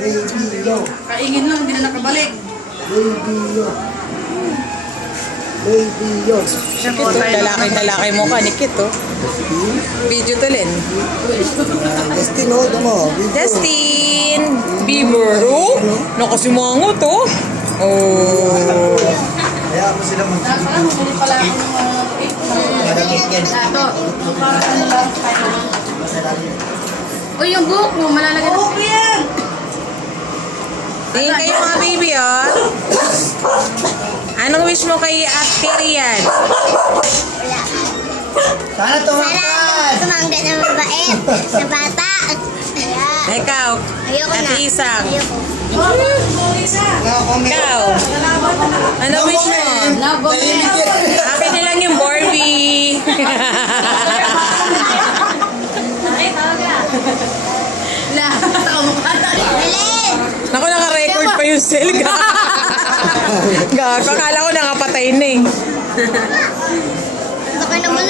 Baby yo. Kaingin lang, hindi na nakabalik. Baby yo. Baby yo. Ito, lalaki mo ka, Nikit, oh. Video to, Len. Justin, hold mo. Justin! Bieber, oh. Nakasimangot, oh. Oh. Kaya mo sila Parang huli pala ako ng mga ito. Ano lang, o yung buhok mo, malalagay na. Buhok yan! Tingin kayo mga baby, oh. Anong wish mo kay Ate Rian? Sana tumakas! Tumangga na mabait. Sa bata. Ikaw, Ayoko na. Ate Isang. Ayoko. Ikaw, ano wish mo? Akin na lang yung Barbie. Bilin! Naku, naka-record pa yung cell. Gago, akala ko nakapatay na eh. Baka naman